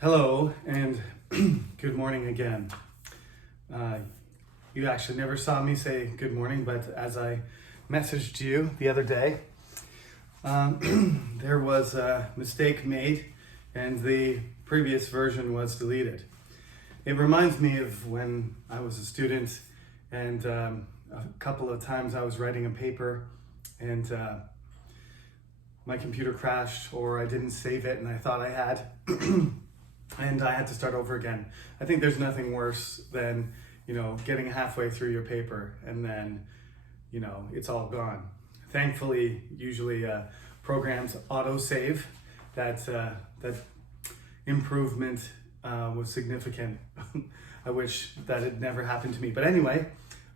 Hello and good morning again. You actually never saw me say good morning, but as I messaged you the other day, there was a mistake made and the previous version was deleted. It reminds me of when I was a student and a couple of times I was writing a paper and my computer crashed or I didn't save it and I thought I had. And I had to start over again. I think there's nothing worse than, getting halfway through your paper and then, it's all gone. Thankfully, usually programs auto-save. That improvement was significant. I wish that had never happened to me. But anyway,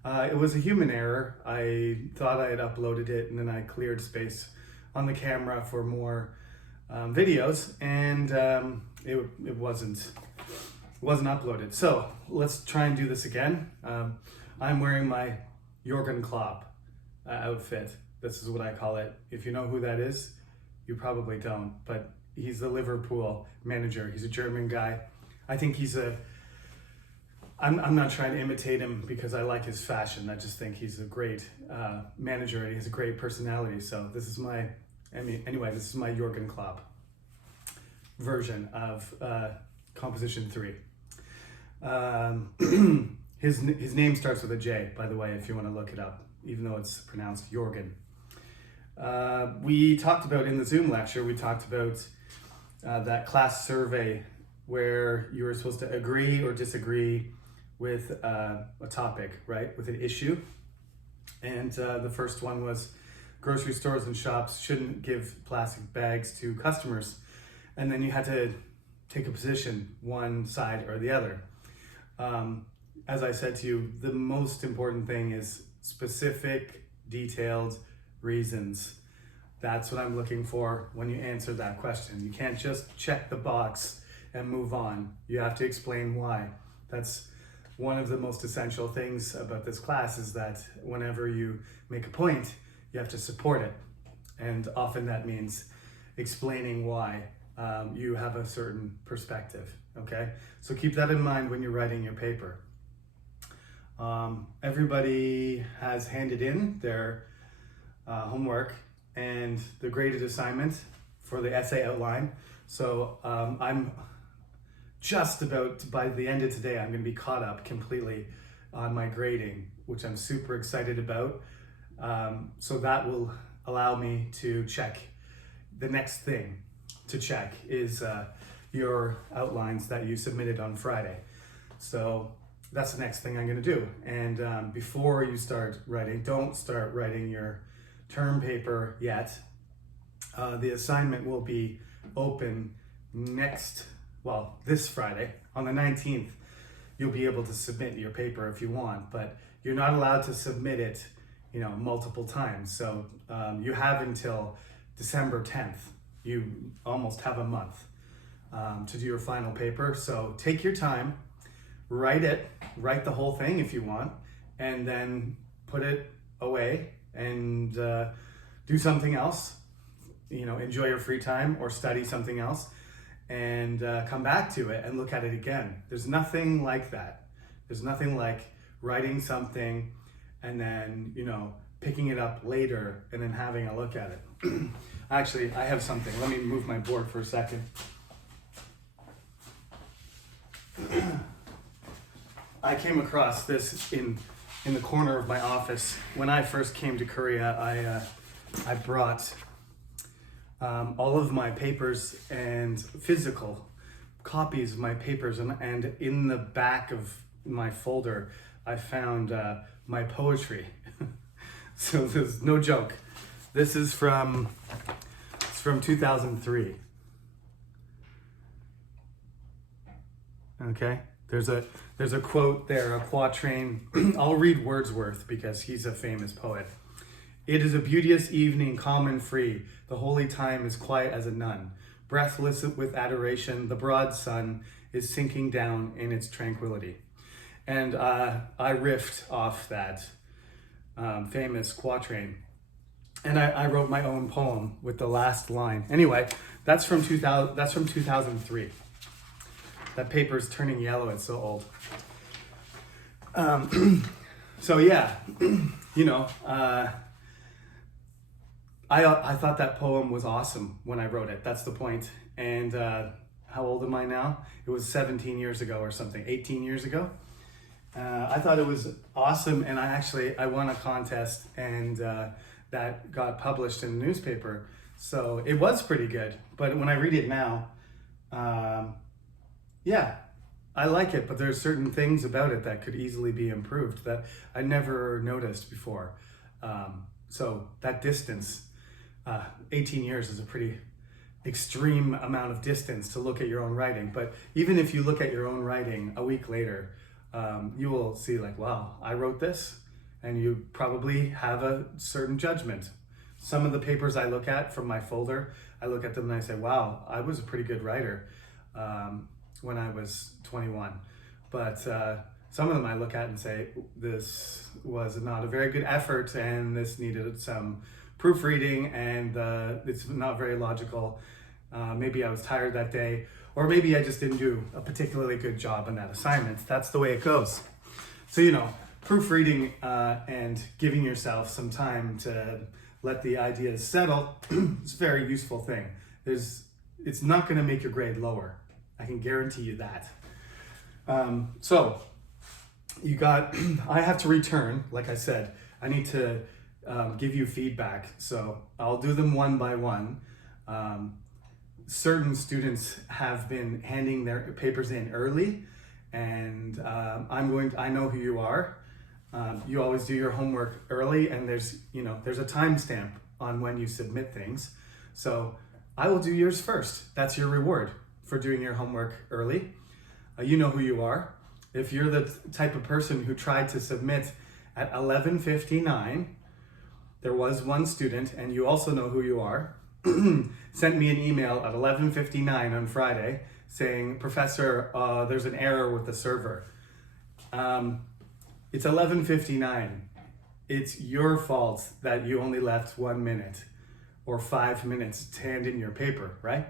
it was a human error. I thought I had uploaded it and then I cleared space on the camera for more videos, and it wasn't uploaded. So let's try and do this again. I'm wearing my Jürgen Klopp outfit. This is what I call it. If you know who that is, you probably don't, but he's the Liverpool manager. He's a German guy. I think I'm not trying to imitate him because I like his fashion. I just think he's a great manager and he has a great personality. So this is my Jürgen Klopp version of composition 3. His name starts with a J, by the way, if you want to look it up, even though it's pronounced Jürgen. We talked about in the Zoom lecture, that class survey where you were supposed to agree or disagree with a topic, right, with an issue. And the first one was grocery stores and shops shouldn't give plastic bags to customers. And then you had to take a position, one side or the other. As I said to you, the most important thing is specific, detailed reasons. That's what I'm looking for when you answer that question. You can't just check the box and move on. You have to explain why. That's one of the most essential things about this class, is that whenever you make a point, you have to support it. And often that means explaining why you have a certain perspective, okay? So keep that in mind when you're writing your paper. Everybody has handed in their homework and the graded assignment for the essay outline. So I'm just about, by the end of today, I'm gonna be caught up completely on my grading, which I'm super excited about. So that will allow me to check. The next thing to check is your outlines that you submitted on Friday. So that's the next thing I'm gonna do. And before you start writing, don't start writing your term paper yet. The assignment will be open this Friday. On the 19th, you'll be able to submit your paper if you want, but you're not allowed to submit it multiple times. So you have until December 10th. You almost have a month to do your final paper. So take your time, write the whole thing if you want, and then put it away and do something else. Enjoy your free time or study something else, and come back to it and look at it again. There's nothing like that. There's nothing like writing something and then, picking it up later and then having a look at it. Actually, I have something. Let me move my board for a second. I came across this in the corner of my office. When I first came to Korea, I brought all of my papers and physical copies of my papers, and in the back of my folder, I found my poetry. So there's no joke. This is from 2003. Okay, there's a quote there, a quatrain. I'll read Wordsworth because he's a famous poet. It is a beauteous evening, calm and free. The holy time is quiet as a nun. Breathless with adoration, the broad sun is sinking down in its tranquility. And I riffed off that famous quatrain. And I wrote my own poem with the last line. Anyway, that's from 2003. That paper's turning yellow, it's so old. So yeah, you know, I thought that poem was awesome when I wrote it. That's the point. And how old am I now? It was 17 years ago or something, 18 years ago. I thought it was awesome, and I won a contest, and that got published in the newspaper. So it was pretty good. But when I read it now, yeah, I like it, but there's certain things about it that could easily be improved that I never noticed before. So that distance, 18 years is a pretty extreme amount of distance to look at your own writing. But even if you look at your own writing a week later, you will see like, wow, I wrote this, and you probably have a certain judgment. Some of the papers I look at from my folder, I look at them and I say, wow, I was a pretty good writer when I was 21. But some of them I look at and say, this was not a very good effort, and this needed some proofreading, and it's not very logical. Maybe I was tired that day, or maybe I just didn't do a particularly good job on that assignment. That's the way it goes. So, you know, proofreading and giving yourself some time to let the ideas settle is a very useful thing. It's not going to make your grade lower. I can guarantee you that. So I have to return, like I said. I need to give you feedback. So I'll do them one by one. Certain students have been handing their papers in early, and I know who you are. You always do your homework early, and there's a timestamp on when you submit things. So I will do yours first. That's your reward for doing your homework early. You know who you are. If you're the type of person who tried to submit at 11:59, there was one student, and you also know who you are, sent me an email at 11:59 on Friday saying, Professor, there's an error with the server. It's 11:59. It's your fault that you only left 1 minute or 5 minutes to hand in your paper, right?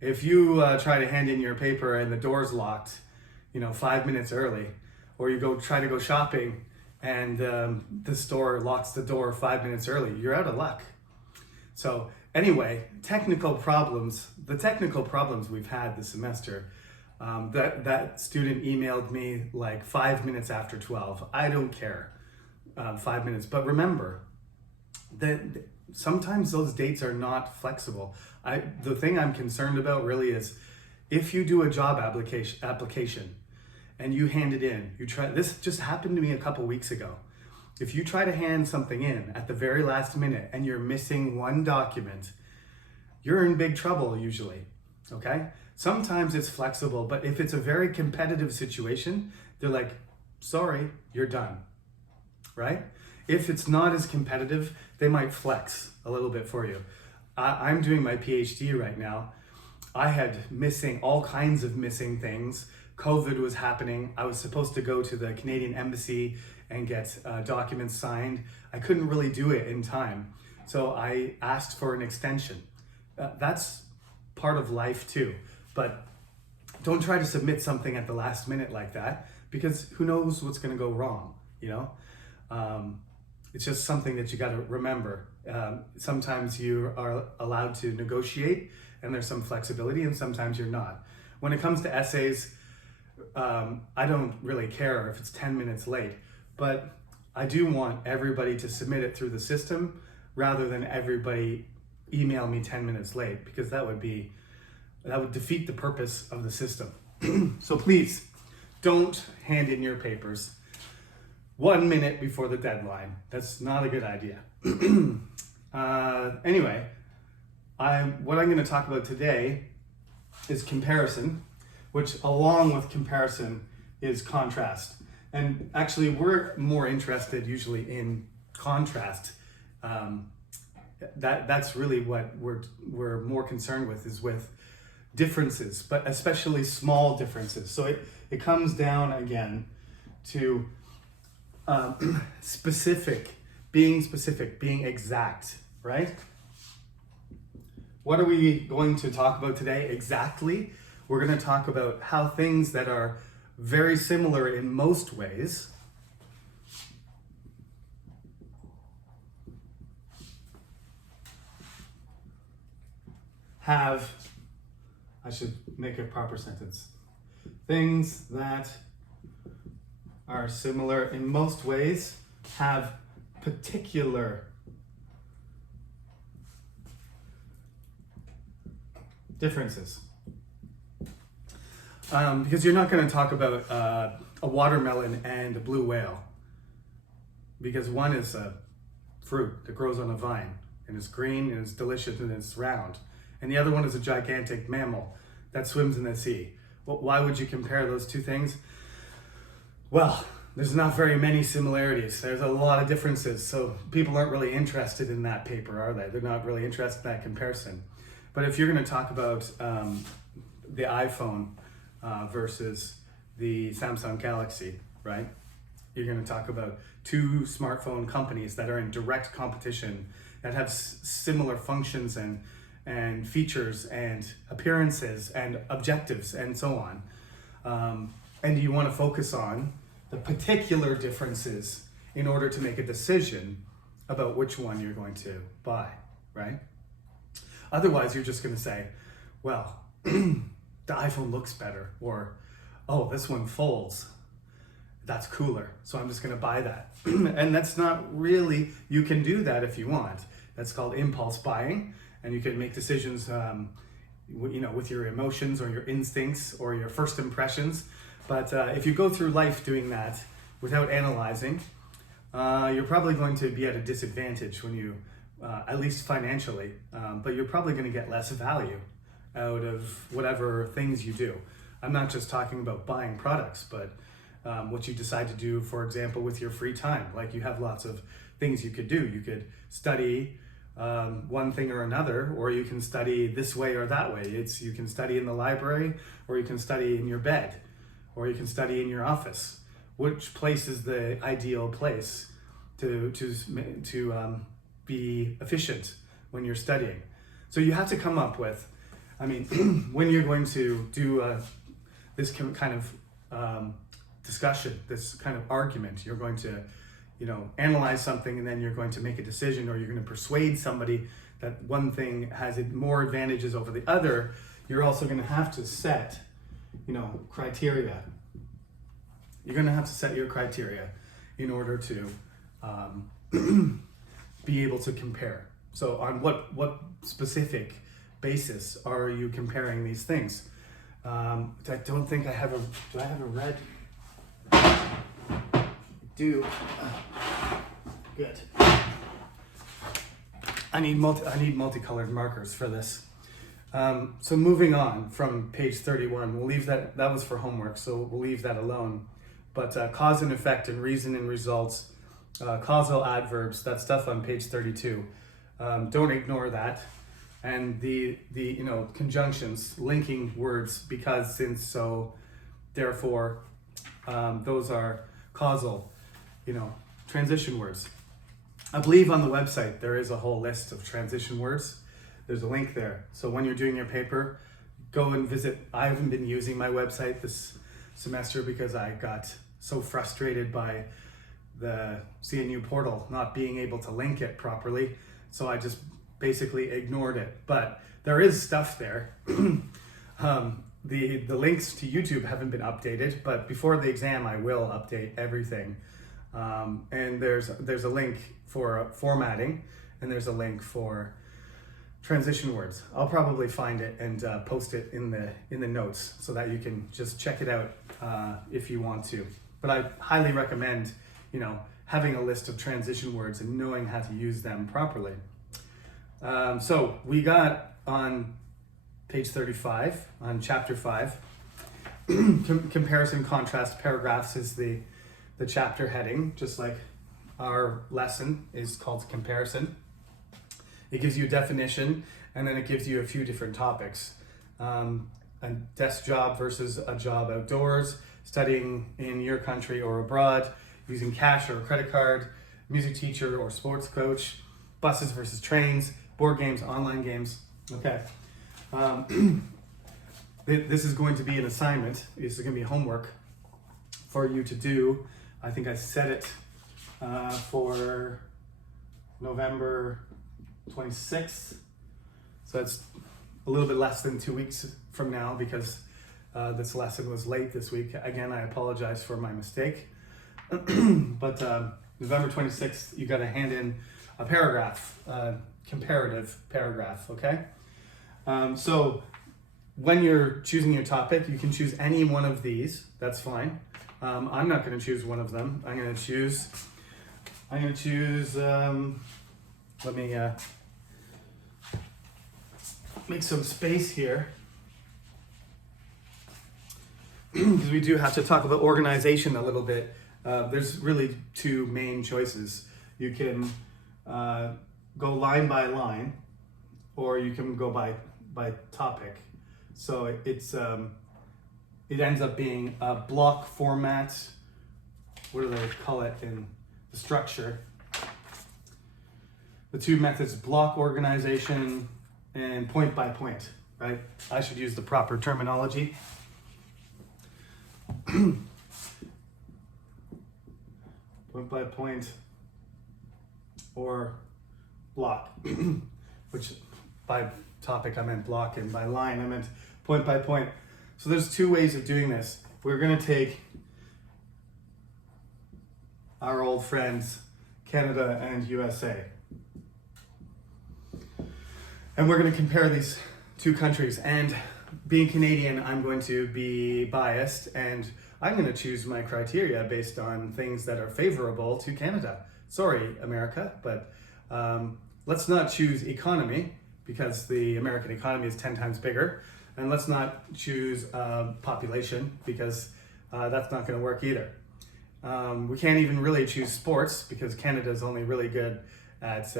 If you try to hand in your paper and the door's locked, 5 minutes early, or you try to go shopping and the store locks the door 5 minutes early, you're out of luck. So anyway, the technical problems we've had this semester, that student emailed me like 5 minutes after 12. I don't care, 5 minutes. But remember that sometimes those dates are not flexible. The thing I'm concerned about really is if you do a job application and you hand it in, this just happened to me a couple weeks ago. If you try to hand something in at the very last minute and you're missing one document, you're in big trouble usually, okay? Sometimes it's flexible, but if it's a very competitive situation, they're like, sorry, you're done, right? If it's not as competitive, they might flex a little bit for you. I'm doing my PhD right now. I had all kinds of missing things. COVID was happening. I was supposed to go to the Canadian Embassy and get documents signed. I couldn't really do it in time. So I asked for an extension. That's part of life too. But don't try to submit something at the last minute like that, because who knows what's gonna go wrong, It's just something that you gotta remember. Sometimes you are allowed to negotiate and there's some flexibility, and sometimes you're not. When it comes to essays, I don't really care if it's 10 minutes late, but I do want everybody to submit it through the system rather than everybody email me 10 minutes late, because that would defeat the purpose of the system. So please don't hand in your papers 1 minute before the deadline. That's not a good idea. Anyway, what I'm going to talk about today is comparison, which along with comparison is contrast. And actually we're more interested usually in contrast. That's really what we're more concerned with, is with differences, but especially small differences. So it comes down again to being exact, right? What are we going to talk about today exactly? we're going to talk about how things that are very similar in most ways have, I should make a proper sentence, things that are similar in most ways have particular differences. Because you're not going to talk about a watermelon and a blue whale, because one is a fruit that grows on a vine and it's green and it's delicious and it's round, and the other one is a gigantic mammal that swims in the sea. Well, why would you compare those two things? Well, there's not very many similarities. There's a lot of differences, so people aren't really interested in that paper, are they? They're not really interested in that comparison. But if you're going to talk about the iPhone versus the Samsung Galaxy, right? You're going to talk about two smartphone companies that are in direct competition, that have similar functions and features and appearances and objectives and so on. And you want to focus on the particular differences in order to make a decision about which one you're going to buy, right? Otherwise, you're just going to say, well, the iPhone looks better, or, oh, this one folds. That's cooler, so I'm just going to buy that. And that's not really, you can do that if you want. That's called impulse buying, and you can make decisions with your emotions or your instincts or your first impressions. But if you go through life doing that without analyzing, you're probably going to be at a disadvantage when you, at least financially, but you're probably going to get less value out of whatever things you do. I'm not just talking about buying products, but what you decide to do, for example, with your free time. Like, you have lots of things you could do. You could study one thing or another, or you can study this way or that way. You can study in the library, or you can study in your bed, or you can study in your office. Which place is the ideal place to be efficient when you're studying? So you have to come up with, when you're going to do this kind of discussion, this kind of argument, you're going to, analyze something, and then you're going to make a decision, or you're going to persuade somebody that one thing has more advantages over the other. You're also going to have to set, criteria. You're going to have to set your criteria in order to be able to compare. So on what specific basis are you comparing these things? I don't think I have do I have a red? I do. Good. I need multicolored markers for this. So moving on from page 31, we'll leave that was for homework, so we'll leave that alone. But cause and effect and reason and results, causal adverbs, that stuff on page 32. Don't ignore that. And the conjunctions, linking words, because, since, so, therefore, those are causal, transition words. I believe on the website there is a whole list of transition words. There's a link there. So when you're doing your paper, go and visit. I haven't been using my website this semester because I got so frustrated by the CNU portal not being able to link it properly. So I just basically ignored it. But there is stuff there. The links to YouTube haven't been updated, but before the exam I will update everything. And there's a link for formatting, and there's a link for transition words. I'll probably find it and post it in the notes so that you can just check it out if you want to. But I highly recommend, having a list of transition words and knowing how to use them properly. So we got on page 35, on chapter 5, comparison contrast paragraphs is the chapter heading, just like our lesson is called comparison. It gives you a definition, and then it gives you a few different topics. A desk job versus a job outdoors, studying in your country or abroad, using cash or a credit card, music teacher or sports coach, buses versus trains, board games, online games. Okay. this is going to be an assignment. This is going to be homework for you to do. I think I set it for November 26th. So it's a little bit less than 2 weeks from now because this lesson was late this week. Again, I apologize for my mistake. But November 26th, you got to hand in a paragraph, comparative paragraph, okay? So when you're choosing your topic, you can choose any one of these. That's fine. I'm not going to choose one of them. I'm going to choose, let me make some space here. Because we do have to talk about organization a little bit. There's really two main choices. You can go line by line, or you can go by topic. So it ends up being a block format. What do they call it in the structure? The two methods: block organization and point by point, right? I should use the proper terminology. Point by point or block, which by topic I meant block, and by line I meant point by point. So there's two ways of doing this. We're going to take our old friends Canada and USA, and we're going to compare these two countries. And being Canadian, I'm going to be biased, and I'm going to choose my criteria based on things that are favorable to Canada. Sorry, America, but let's not choose economy, because the American economy is 10 times bigger. And let's not choose population, because that's not going to work either. We can't even really choose sports, because Canada is only really good at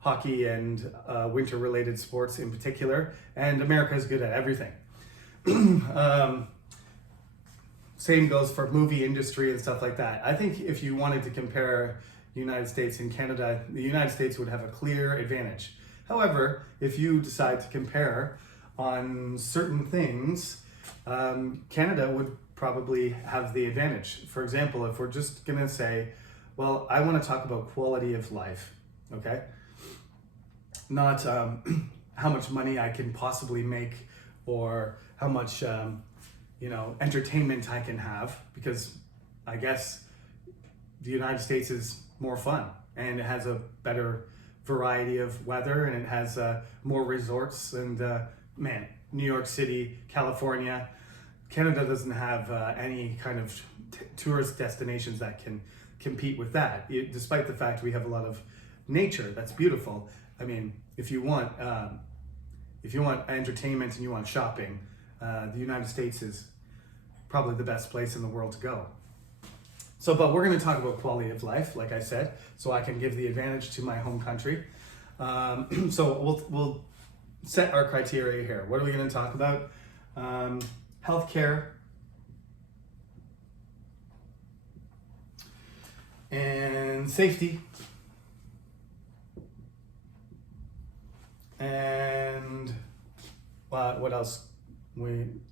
hockey and winter-related sports in particular, and America is good at everything. Same goes for movie industry and stuff like that. I think if you wanted to compare the United States and Canada, the United States would have a clear advantage. However, if you decide to compare on certain things, Canada would probably have the advantage. For example, if we're just gonna say, well, I wanna talk about quality of life, okay? Not how much money I can possibly make, or how much entertainment I can have, because I guess the United States is more fun and it has a better variety of weather, and it has more resorts, and New York City, California. Canada doesn't have any kind of tourist destinations that can compete with that, despite the fact we have a lot of nature that's beautiful. I mean, if you want entertainment and you want shopping, the United States is probably the best place in the world to go. So, but we're going to talk about quality of life, like I said, so I can give the advantage to my home country. So we'll set our criteria here. What are we going to talk about? Healthcare and safety, and what else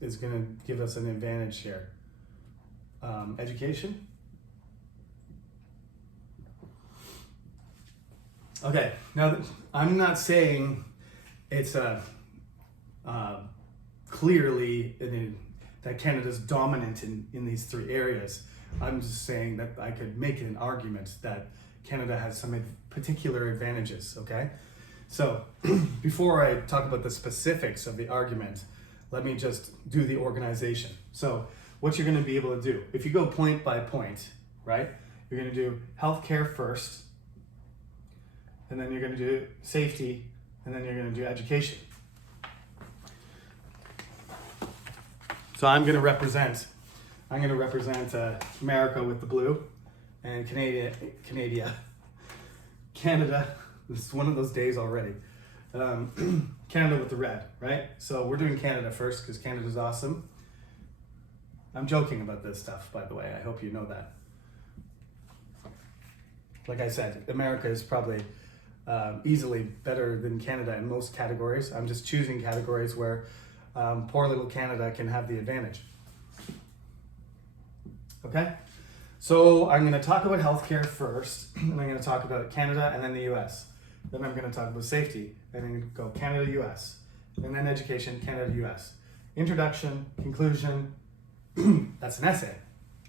is going to give us an advantage here? Education. Okay, now I'm not saying it's clearly that Canada's dominant in these three areas. I'm just saying that I could make an argument that Canada has some particular advantages, okay? So before I talk about the specifics of the argument, let me just do the organization. So what you're going to be able to do, if you go point by point, right? You're going to do healthcare first, and then you're going to do safety, and then you're going to do education. So I'm going to represent America with the blue, and Canada. This is one of those days already. Canada with the red, right? So we're doing Canada first because Canada's awesome. I'm joking about this stuff, by the way. I hope you know that. Like I said, America is probably easily better than Canada in most categories. I'm just choosing categories where poor little Canada can have the advantage. Okay? So I'm going to talk about healthcare first, and I'm going to talk about Canada and then the US. Then I'm going to talk about safety, and then I'm going to go Canada, US. And then education, Canada, US. Introduction, conclusion, that's an essay.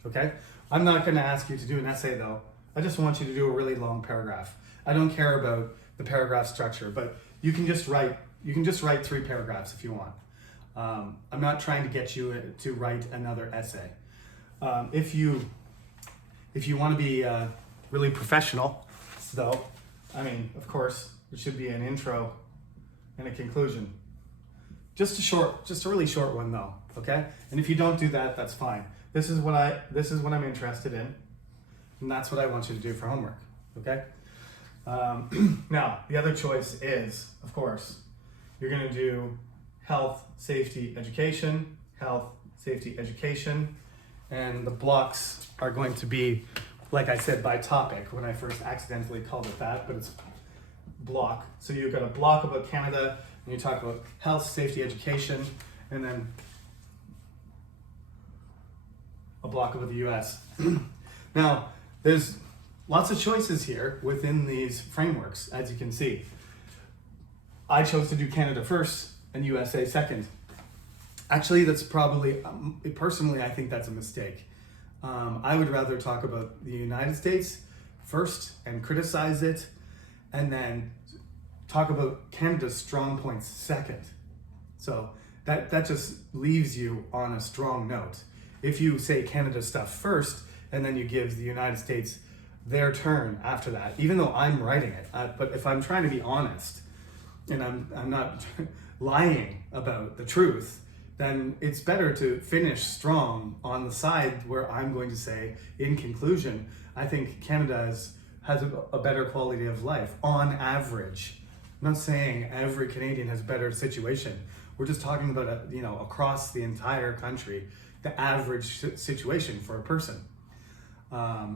Okay? I'm not going to ask you to do an essay though. I just want you to do a really long paragraph. I don't care about the paragraph structure, but you can just write 3 paragraphs if you want. I'm not trying to get you to write another essay. If you want to be really professional, though, I mean, of course, there should be an intro and a conclusion. Just a really short one, though. Okay. And if you don't do that, that's fine. This is what I'm interested in, and that's what I want you to do for homework. Okay. Now, the other choice is, of course, you're going to do health, safety, education, and the blocks are going to be, like I said, by topic when I first accidentally called it that, but it's block. So you've got a block about Canada, and you talk about health, safety, education, and then a block about the US. Now, there's lots of choices here within these frameworks, as you can see. I chose to do Canada first and USA second. Actually, that's probably, personally, I think that's a mistake. I would rather talk about the United States first and criticize it, and then talk about Canada's strong points second. So that just leaves you on a strong note. If you say Canada stuff first, and then you give the United States their turn after that, even though I'm writing it, but if I'm trying to be honest, and I'm not lying about the truth, then it's better to finish strong on the side where I'm going to say, in conclusion, I think Canada has a better quality of life on average. I'm not saying every Canadian has a better situation. We're just talking about across the entire country, the average situation for a person.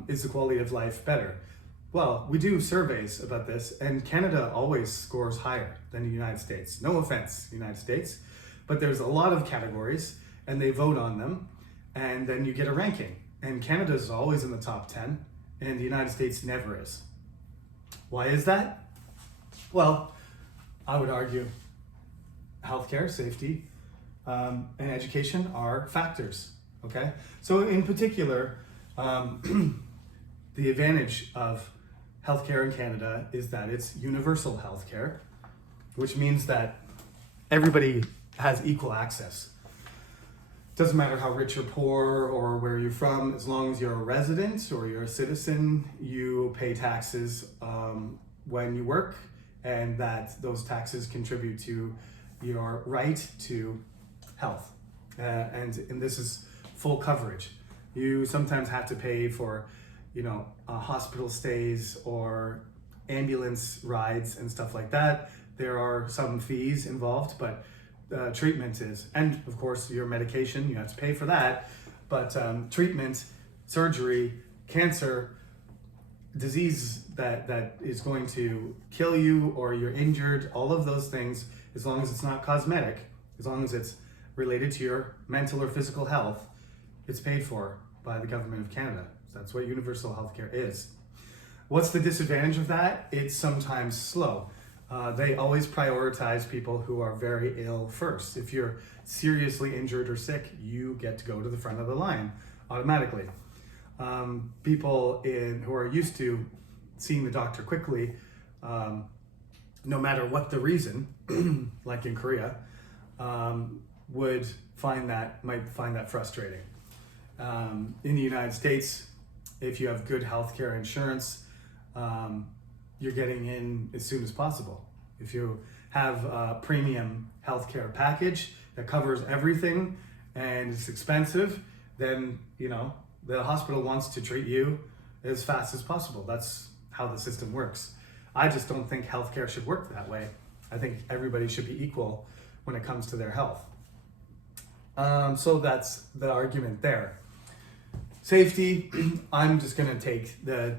Is the quality of life better? Well, we do surveys about this, and Canada always scores higher than the United States. No offense, United States, but there's a lot of categories, and they vote on them, and then you get a ranking. And Canada is always in the top 10, and the United States never is. Why is that? Well, I would argue healthcare, safety, and education are factors, okay? So in particular, the advantage of healthcare in Canada is that it's universal healthcare, which means that everybody has equal access. Doesn't matter how rich or poor or where you're from, as long as you're a resident or you're a citizen, you pay taxes when you work, and that those taxes contribute to your right to health. And this is full coverage. You sometimes have to pay for, hospital stays or ambulance rides and stuff like that. There are some fees involved, but treatment is, and of course your medication, you have to pay for that. But treatment, surgery, cancer, disease that is going to kill you or you're injured, all of those things, as long as it's not cosmetic, as long as it's related to your mental or physical health, it's paid for by the government of Canada. So that's what universal healthcare is. What's the disadvantage of that? It's sometimes slow. They always prioritize people who are very ill first. If you're seriously injured or sick, you get to go to the front of the line automatically. People who are used to seeing the doctor quickly, no matter what the reason, like in Korea, might find that frustrating. In the United States, if you have good healthcare insurance, you're getting in as soon as possible. If you have a premium healthcare package that covers everything and it's expensive, then the hospital wants to treat you as fast as possible. That's how the system works. I just don't think healthcare should work that way. I think everybody should be equal when it comes to their health. So that's the argument there. Safety, I'm just gonna take the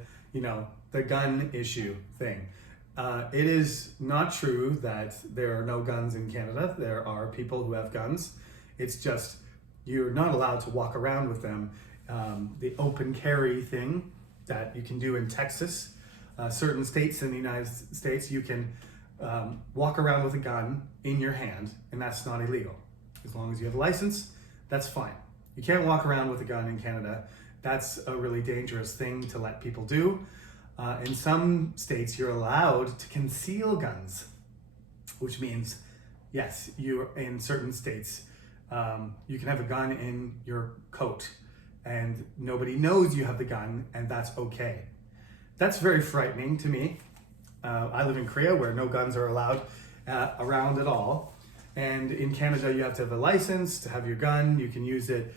gun issue thing. It is not true that there are no guns in Canada. There are people who have guns. It's just you're not allowed to walk around with them. The open carry thing that you can do in Texas, certain states in the United States, you can walk around with a gun in your hand, and that's not illegal. As long as you have a license, that's fine. You can't walk around with a gun in Canada. That's a really dangerous thing to let people do. In some states, you're allowed to conceal guns, which means, yes, in certain states, you can have a gun in your coat and nobody knows you have the gun, and that's okay. That's very frightening to me. I live in Korea where no guns are allowed around at all. And in Canada, you have to have a license to have your gun. You can use it,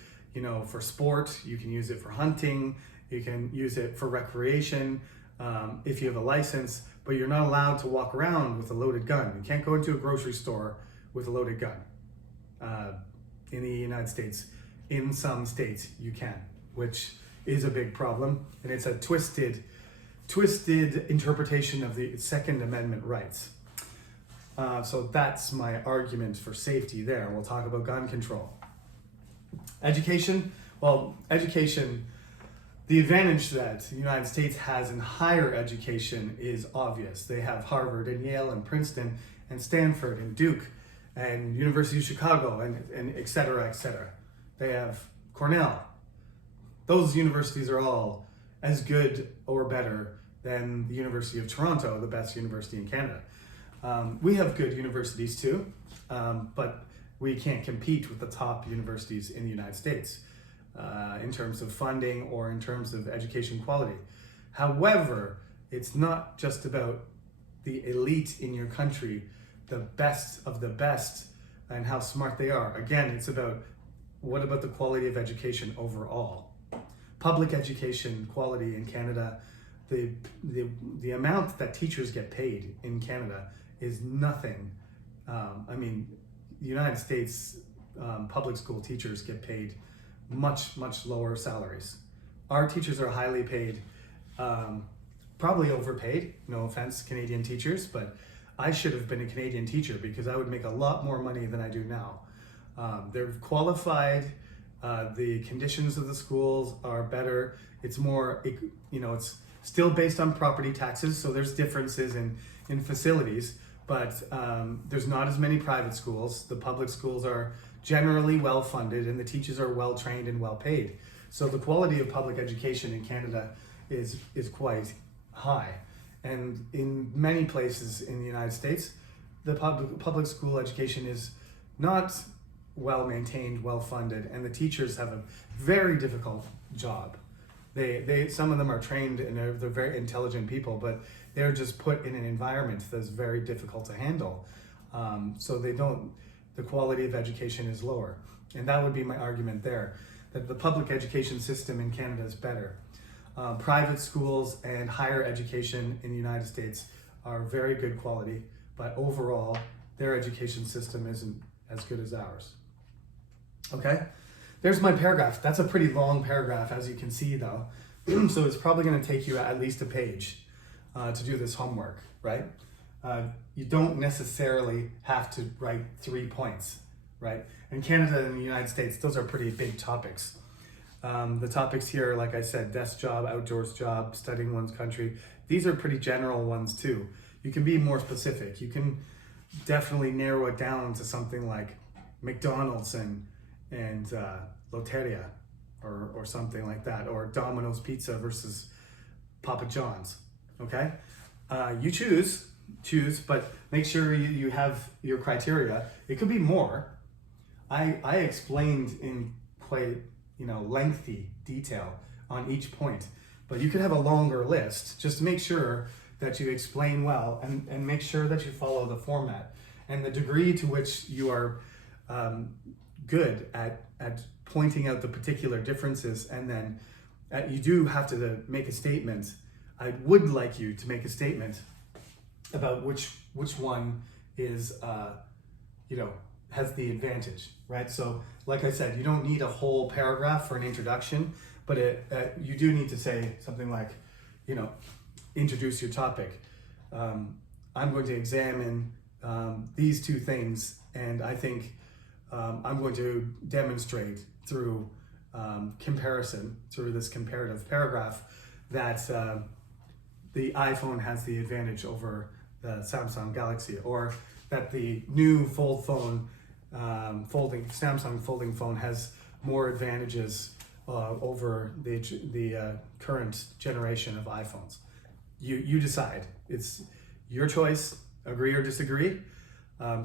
for sport. You can use it for hunting. You can use it for recreation. If you have a license, but you're not allowed to walk around with a loaded gun. You can't go into a grocery store with a loaded gun. In the United States, in some states you can, which is a big problem, and it's a twisted interpretation of the Second Amendment rights. So that's my argument for safety there. We'll talk about gun control. Education. The advantage that the United States has in higher education is obvious. They have Harvard and Yale and Princeton and Stanford and Duke and University of Chicago and et cetera, et cetera. They have Cornell. Those universities are all as good or better than the University of Toronto, the best university in Canada. We have good universities too, but we can't compete with the top universities in the United States. In terms of funding or in terms of education quality. However, it's not just about the elite in your country, the best of the best, and how smart they are. Again, it's about what about the quality of education overall. Public education quality in Canada, the amount that teachers get paid in Canada is nothing. The United States public school teachers get paid much lower salaries. Our teachers are highly paid, probably overpaid, no offense Canadian teachers, but I should have been a Canadian teacher because I would make a lot more money than I do now. They're qualified, the conditions of the schools are better, it's more, it's still based on property taxes, so there's differences in facilities, but there's not as many private schools. The public schools are generally well funded and the teachers are well trained and well paid. So the quality of public education in Canada is quite high. And in many places in the United States, the public school education is not well maintained, well funded, and the teachers have a very difficult job. Some of them are trained and they're very intelligent people, but they're just put in an environment that's very difficult to handle. So the quality of education is lower. And that would be my argument there, that the public education system in Canada is better. Private schools and higher education in the United States are very good quality, but overall, their education system isn't as good as ours. Okay, there's my paragraph. That's a pretty long paragraph, as you can see though. So it's probably gonna take you at least a page to do this homework, right? You don't necessarily have to write 3 points, right? In Canada and the United States, those are pretty big topics. The topics here, like I said, desk job, outdoors job, studying one's country, these are pretty general ones too. You can be more specific. You can definitely narrow it down to something like McDonald's and Loteria or something like that, or Domino's Pizza versus Papa John's, okay? You choose, but make sure you have your criteria. It could be more. I explained in quite lengthy detail on each point, but you could have a longer list. Just make sure that you explain well and make sure that you follow the format and the degree to which you are good at pointing out the particular differences, and then you do have to make a statement. I would like you to make a statement about which one is has the advantage, right? So like I said, you don't need a whole paragraph for an introduction, but you do need to say something like, introduce your topic. I'm going to examine these two things, and I think I'm going to demonstrate through comparison, through this comparative paragraph, that the iPhone has the advantage over the Samsung Galaxy, or that the new Samsung folding phone has more advantages over the current generation of iPhones. You decide. It's your choice. Agree or disagree.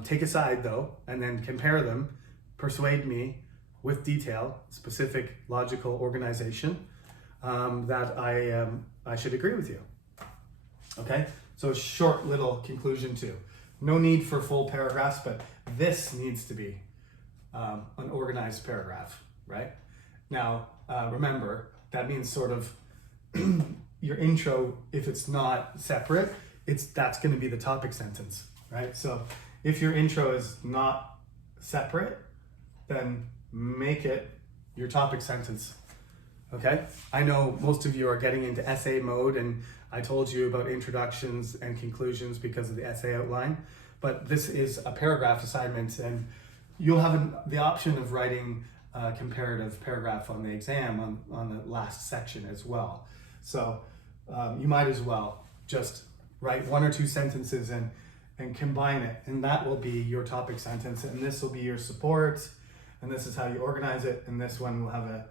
Take a side though, and then compare them. Persuade me with detail, specific, logical organization that I should agree with you. Okay. So short little conclusion too. No need for full paragraphs, but this needs to be an organized paragraph, right? Now, remember, that means sort of your intro, if it's not separate, that's going to be the topic sentence, right? So if your intro is not separate, then make it your topic sentence, okay? I know most of you are getting into essay mode, and I told you about introductions and conclusions because of the essay outline, but this is a paragraph assignment, and you'll have the option of writing a comparative paragraph on the exam on the last section as well. So you might as well just write one or two sentences and combine it, and that will be your topic sentence, and this will be your support, and this is how you organize it, and this one will have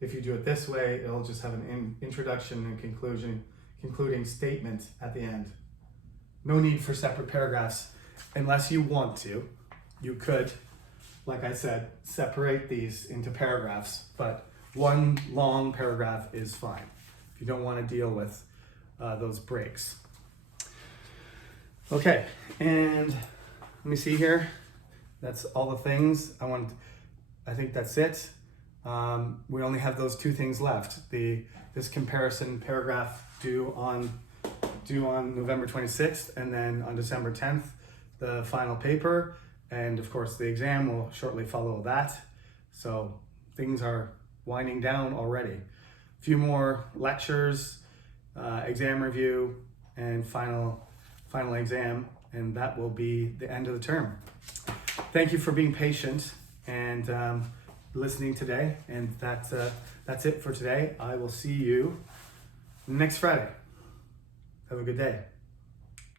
if you do it this way, it'll just have an introduction and concluding statement at the end. No need for separate paragraphs unless you want to. You could, like I said, separate these into paragraphs, but one long paragraph is fine if you don't want to deal with those breaks. Okay, and let me see here. That's all the things I think that's it. We only have those two things left. This comparison paragraph due on November 26th, and then on December 10th, the final paper, and of course the exam will shortly follow that. So things are winding down already. A few more lectures, exam review, and final exam, and that will be the end of the term. Thank you for being patient and listening today, and that's it for today. I will see you next Friday. Have a good day.